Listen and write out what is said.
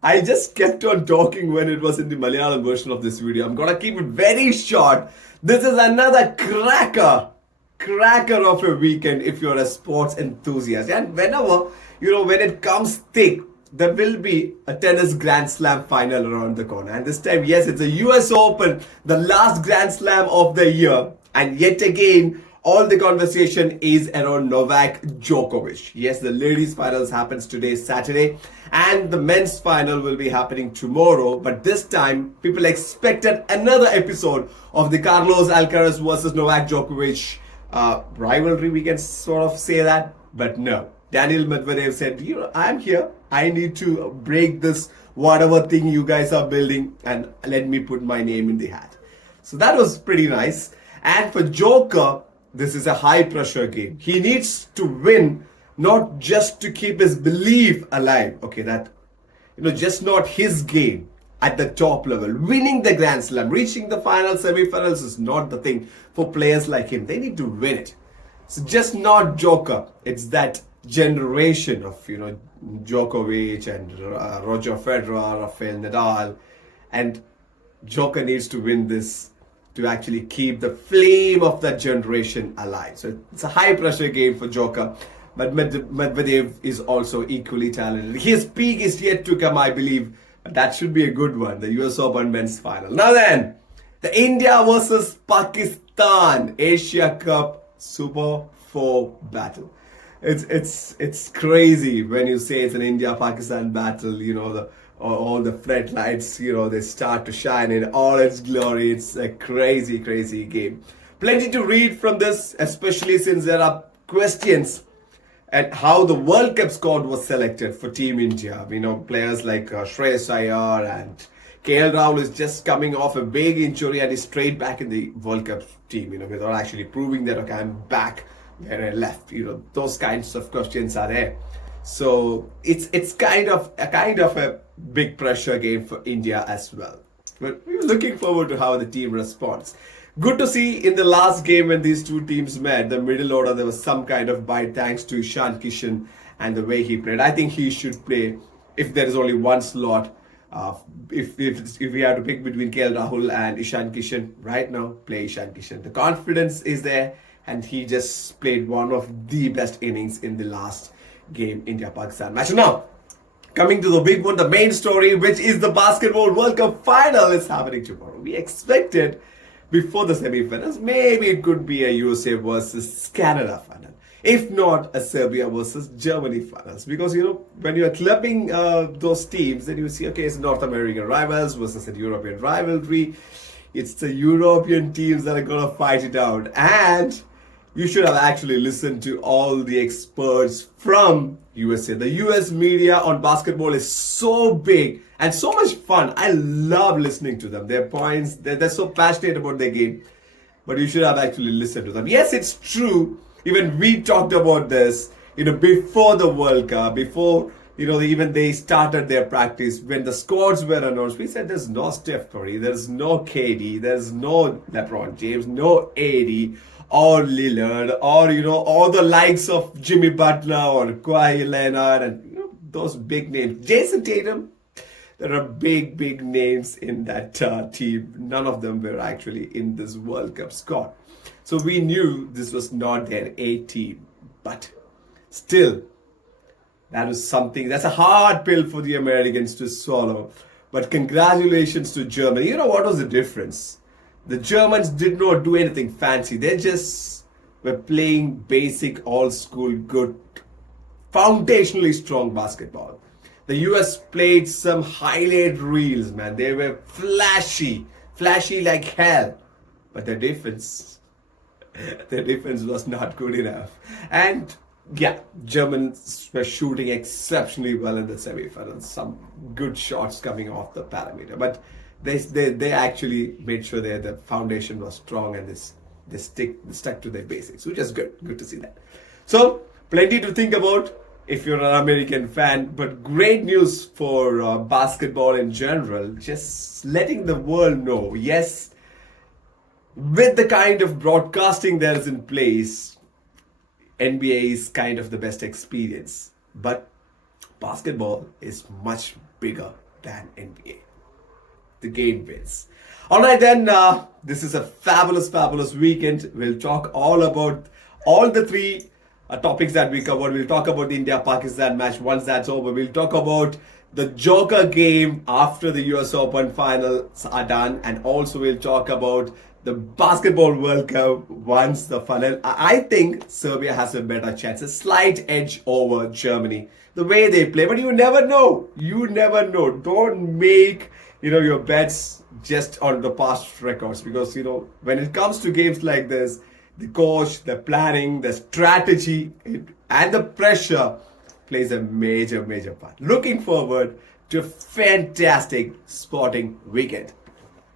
I just kept on talking when it was in the Malayalam version of this video. I'm gonna keep it very short. This is another cracker of a weekend if you're a sports enthusiast. And when it comes thick, there will be a tennis Grand Slam final around the corner. And this time, yes, it's a US Open, the last Grand Slam of the year. And yet again, all the conversation is around Novak Djokovic. Yes, the ladies' finals happens today, Saturday, and the men's final will be happening tomorrow. But this time, people expected another episode of the Carlos Alcaraz versus Novak Djokovic rivalry. We can sort of say that, but no. Daniil Medvedev said, I'm here. I need to break this whatever thing you guys are building, and let me put my name in the hat. So that was pretty nice. And for Joker, this is a high pressure game. He needs to win, not just to keep his belief alive. Okay, just not his game at the top level. Winning the Grand Slam, reaching the finals, semi-finals is not the thing for players like him. They need to win it. It's just not Joker. It's that generation of, Djokovic and Roger Federer, Rafael Nadal. And Joker needs to win this to actually keep the flame of that generation alive. So it's a high pressure game for Joker, but Medvedev is also equally talented. His peak is yet to come, I believe, but that should be a good one, the US Open men's final. Now then, the India versus Pakistan Asia Cup Super 4 battle. It's crazy when you say it's an India-Pakistan battle, all the floodlights, they start to shine in all its glory. It's a crazy game. Plenty to read from this, especially since there are questions at how the World Cup squad was selected for Team India. Players like Shreyas Iyer and KL Rahul is just coming off a big injury and is straight back in the World Cup team, without actually proving that, okay, I'm back where I left. Those kinds of questions are there. So it's kind of a big pressure game for India as well. But we're looking forward to how the team responds. Good to see in the last game when these two teams met, the middle order, there was some kind of bite thanks to Ishan Kishan and the way he played. I think he should play if there is only one slot. If we have to pick between KL Rahul and Ishan Kishan right now, play Ishan Kishan. The confidence is there, and he just played one of the best innings in the last game, India-Pakistan match. Now, coming to the big one, the main story, which is the Basketball World Cup final, is happening tomorrow. We expected before the semi-finals, maybe it could be a USA versus Canada final. If not, a Serbia versus Germany finals. Because, when you are clubbing those teams, then you see, okay, it's North American rivals versus a European rivalry. It's the European teams that are going to fight it out. And you should have actually listened to all the experts from USA. The US media on basketball is so big and so much fun. I love listening to them. Their points, they're so passionate about their game. But you should have actually listened to them. Yes, it's true. Even we talked about this, before the World Cup, before, even they started their practice. When the squads were announced, we said there's no Steph Curry, there's no KD, there's no LeBron James, no AD, or Lillard, or, all the likes of Jimmy Butler or Kawhi Leonard and, those big names. Jason Tatum. There are big names in that team. None of them were actually in this World Cup squad. So we knew this was not their A team. But still, that was something, that's a hard pill for the Americans to swallow. But congratulations to Germany. You know what was the difference? The Germans did not do anything fancy. They just were playing basic, old school, good, foundationally strong basketball. The US played some highlight reels, man. They were flashy like hell. But their defense was not good enough. And yeah, Germans were shooting exceptionally well in the semifinals. Some good shots coming off the perimeter. But they actually made sure that the foundation was strong and they stuck to their basics, which is good. Good to see that. So, plenty to think about if you're an American fan, but great news for basketball in general. Just letting the world know, yes, with the kind of broadcasting that is in place, NBA is kind of the best experience. But basketball is much bigger than NBA. The game wins. All right, then, this is a fabulous weekend. We'll talk all about all the three topics that we covered. We'll talk about the India Pakistan match once that's over. We'll talk about the Joker game after the US Open finals are done, and also we'll talk about the Basketball World Cup once the final. I think Serbia has a better chance, a slight edge over Germany, the way they play. But you never know. You never know. Don't make your bets just on the past records, because when it comes to games like this, the coach, the planning, the strategy, and the pressure plays a major part. Looking forward to a fantastic sporting weekend.